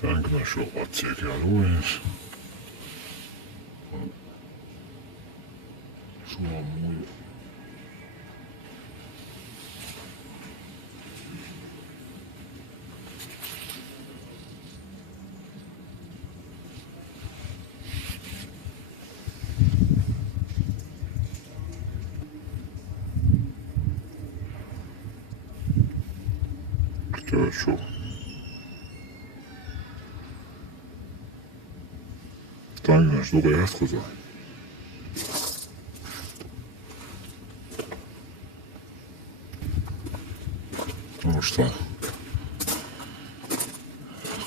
Так, нашел отсек Яруис. Шламую. Хорошо. Так, что я сказал? Потому что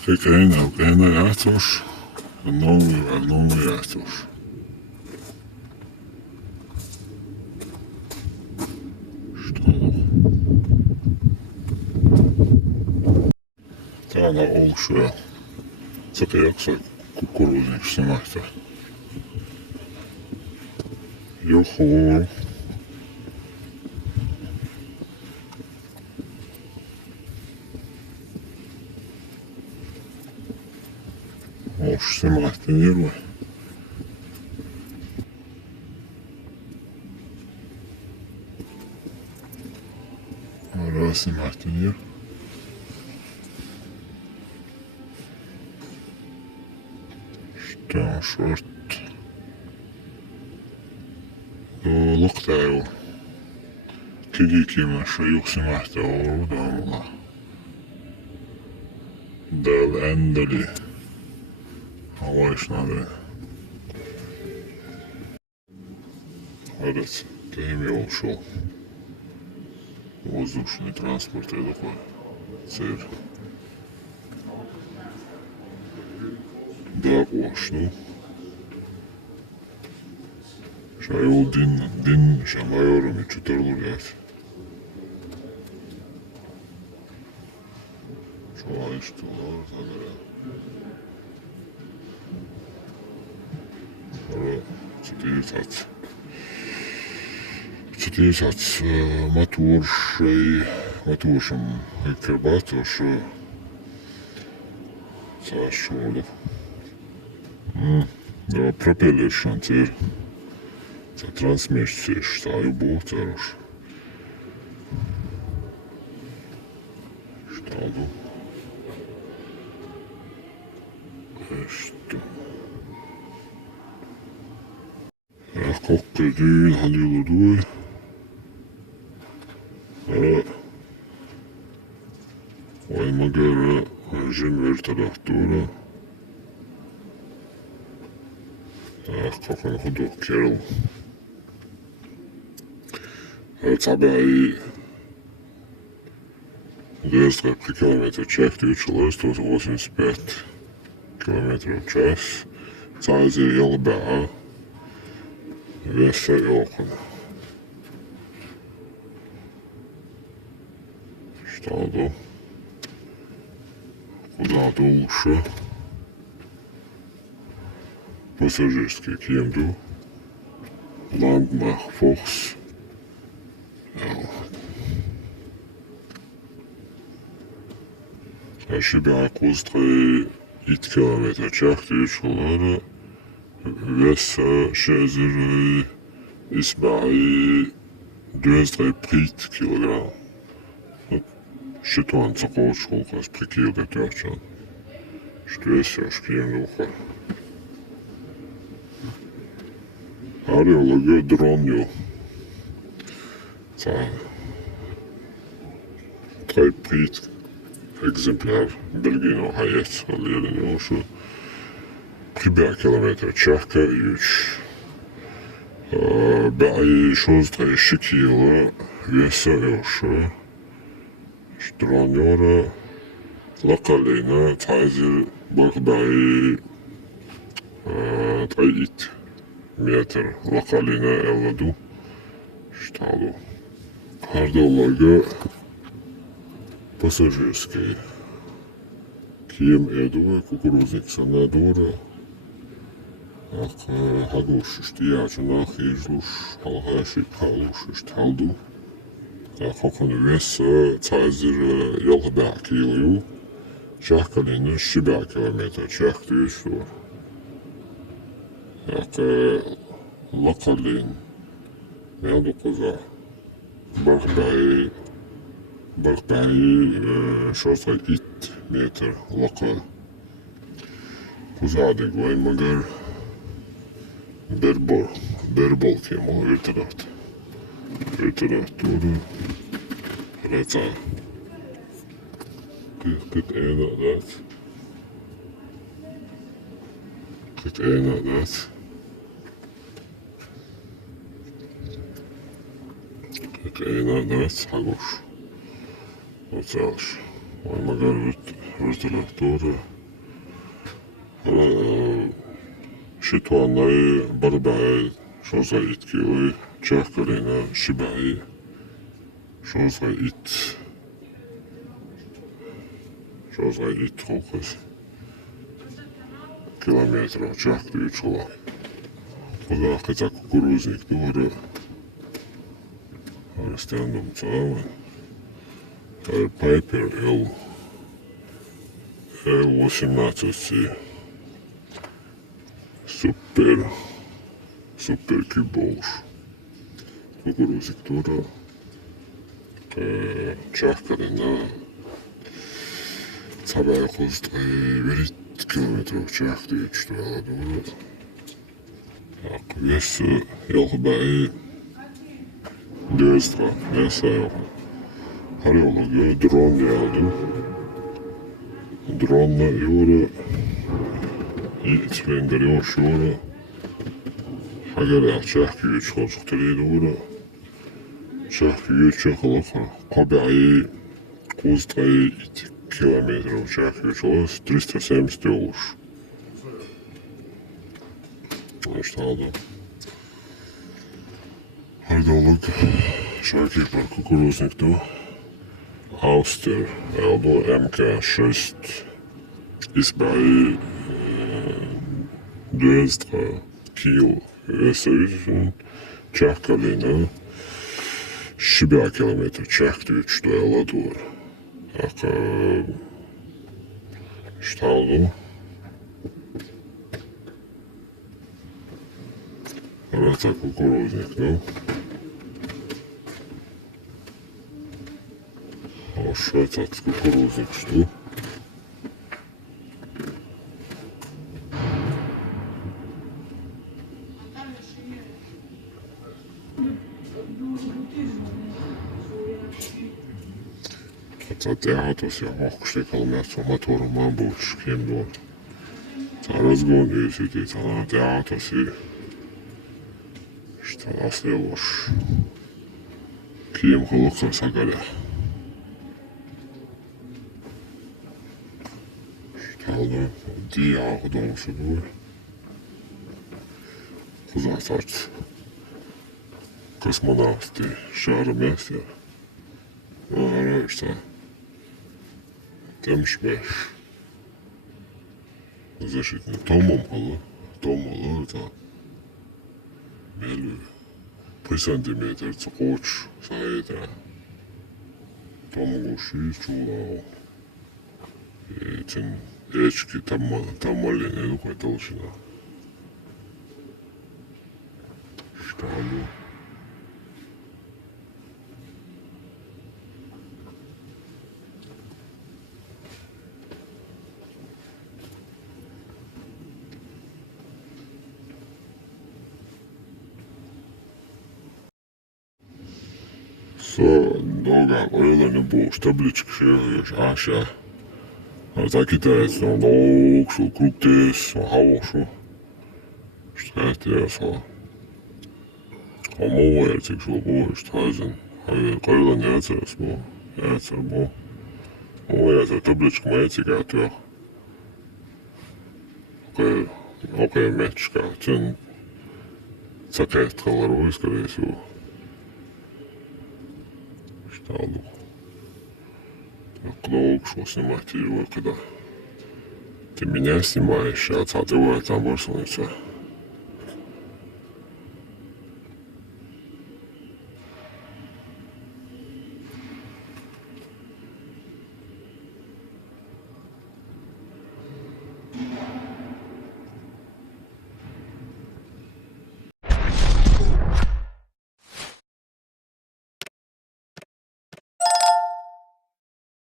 Ukraina jāatcoš, новый jāatcoš. Что? Tā nav augšā. Cik iekšā kukurūzīšu sanāktā. Juhu. Уж снимать-то нервы. Раз снимать-то нервы. Что, шорт. Локтаю. Кидики шоюк снимать-то орудамла. Дал эндали. Алайш надо. Арец, ты имел ушел. Воздушный транспорт и такой. Цель. Да, ну. Шайол дин шамайорами чутарлулять. Шуай, что надо. Цитировать матуршим эквибатор, что цашолу. Да, пропеллер шантир. Трансмиссия, считаю, был хорош. Что? Что? Kokkedyn haliludui. Vayma göre jin vertalahtura. Kokon hudu keril. Tabii 203 км чек тючилось, 185 км в час. Цази елбаа. Веса окна. Что? Куда-то уши. Пассажирский кемду. Ландмах Фокс. Ошибок устрои 1 км чак тючилось. Веса шезеры Исмаи 230 килограмм. Что он такого сколько сприкил до трёхчан. Что веса шкием духа. Ареология дронью. Трайприт экземпляр Бельгийного хаец. Леденего, что Прибя километра чака юч. Бай шозда шикила веса ёша. Штронёра лакалина тайзер бай тайит метр лакалина элладу. Шталу. Кардолага пассажирский. Кием эдуэ кукурузник санадора. Хагуш штиячна хижлуш халхаши халуш шталду. Хокон веса цайзер ялбакилю. Tjahkalinen 20 kilometer tjahkuyusluur. Laqalin 109 Barbayi şorta 2 meter laqal. Kuzadig vay magar berbol kemo ertaraft doğru reta kırk en adet hagoş otaş vay magar ertaraft doğru Шитуанай барбай шоза иткиой чахкалина шибай шоза ит холкас километров чахкую чола. Куда хотя кукурузник дура растяндум цава Пайпер L18 Супер кюбош. Кукурузик тура. Чахкалина. Цабай хост 1 километров чахты чтуала дура. Вес ялхбай дёстра. Веса Харёлага дрон ялdım. Dronla yora يتفندر شورا حاجة شاحكي يتشخل شختلي دورا شاحكي يتشخل أخرى قبعي قوزتغي 2 كيلومتر وشاحكي يتشخل 370 يوش اشتغل هردولك شاحكي بار كوكوروزنك دو Auster Eldo MK6 İsmail 200 kilo Ösöğün Çahkalina 20 kilometre çaktı çtoyala doğru. Aka ştaldu. Rata kukuruznik, no? Hoş этот кукурузник, что? Teatros ja mocht kalmēt so motoru man būs škiem dot. Tā razgondījis ir tie tā teatros ir štādas lieloš. Kiem haluksa sagaļā. Štāda diāhu domšu būr. Kuzāsārts kosmonausti šāra mēsē. Ārā štāda. Темшбеш. Защитный томом это белый. По сантиметр цокоч сайта. Томогуши чулау. Этим эчки там маленькая такая толщина. Шталю. Долго не būs tablička šajā ašā. Tā kitēs no augšu, krūpties, no haušu. Skaitījās, mūja, cik šo būšu, tā zin. Kaila neatceras, jāatcer, mūja, tā tablička mēcikā tuo. Okei, mečkā, cin, sakēt, kalaru izkarēs, jo. Tālu. Клоукшу снимать его, когда ты меня снимаешь, а ты в этом борсуется.